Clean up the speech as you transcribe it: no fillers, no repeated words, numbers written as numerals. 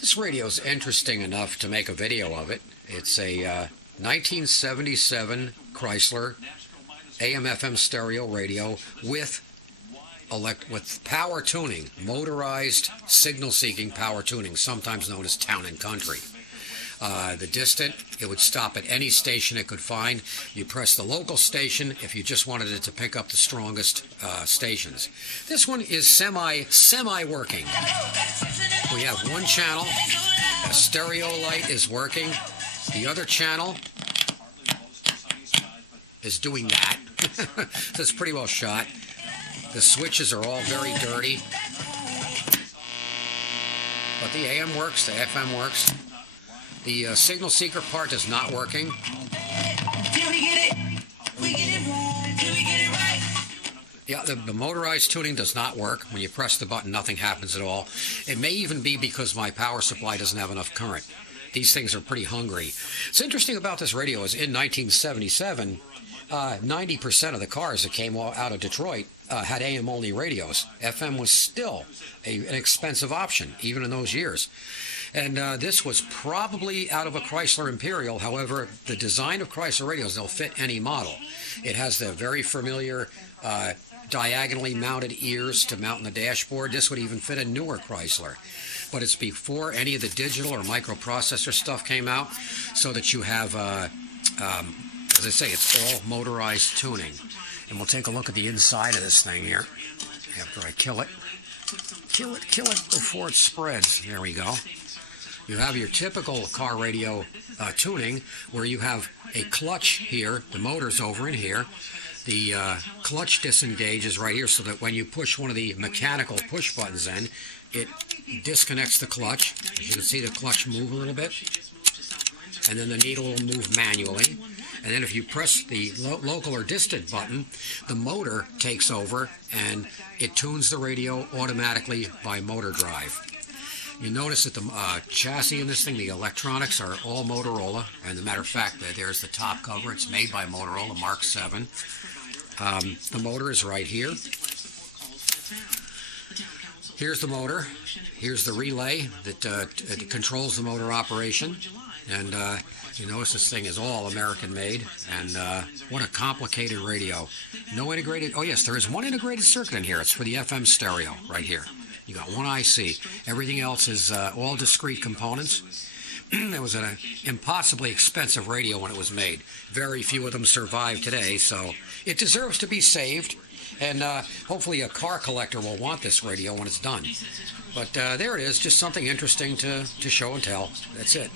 This radio is interesting enough to make a video of it. It's a 1977 Chrysler AM FM Stereo radio with power tuning, motorized signal-seeking power tuning, sometimes known as town and country. The distant, it would stop at any station it could find. You press the local station if you just wanted it to pick up the strongest stations. This one is semi-working. We have one channel. A stereo light is working. The other channel is doing that. That's pretty well shot. The switches are all very dirty. But the AM works, the FM works. The signal seeker part is not working. Yeah, the motorized tuning does not work. When you press the button, nothing happens at all. It may even be because my power supply doesn't have enough current. These things are pretty hungry. What's interesting about this radio is in 1977, 90% of the cars that came out of Detroit had AM-only radios. FM was still an expensive option, even in those years. And this was probably out of a Chrysler Imperial. However, the design of Chrysler radios, they'll fit any model. It has the very familiar diagonally mounted ears to mount in the dashboard. This would even fit a newer Chrysler. But it's before any of the digital or microprocessor stuff came out, so that you have, as I say, it's all motorized tuning. And we'll take a look at the inside of this thing here after I kill it. Kill it before it spreads. There we go. You have your typical car radio tuning where you have a clutch here. The motor's over in here. The clutch disengages right here so that when you push one of the mechanical push buttons in, it disconnects the clutch. As you can see, the clutch move a little bit. And then the needle will move manually. And then if you press the local or distant button, the motor takes over and it tunes the radio automatically by motor drive. You notice that the chassis in this thing, the electronics are all Motorola. And as a matter of fact, there's the top cover. It's made by Motorola, Mark 7. The motor is right here. Here's the motor. Here's the relay that controls the motor operation. And you notice this thing is all American-made. And what a complicated radio. No integrated... Oh, yes, there is one integrated circuit in here. It's for the FM stereo right here. You got one IC. Everything else is all discrete components. It was an impossibly expensive radio when it was made. Very few of them survive today, so it deserves to be saved. And hopefully a car collector will want this radio when it's done. But there it is, just something interesting to show and tell. That's it.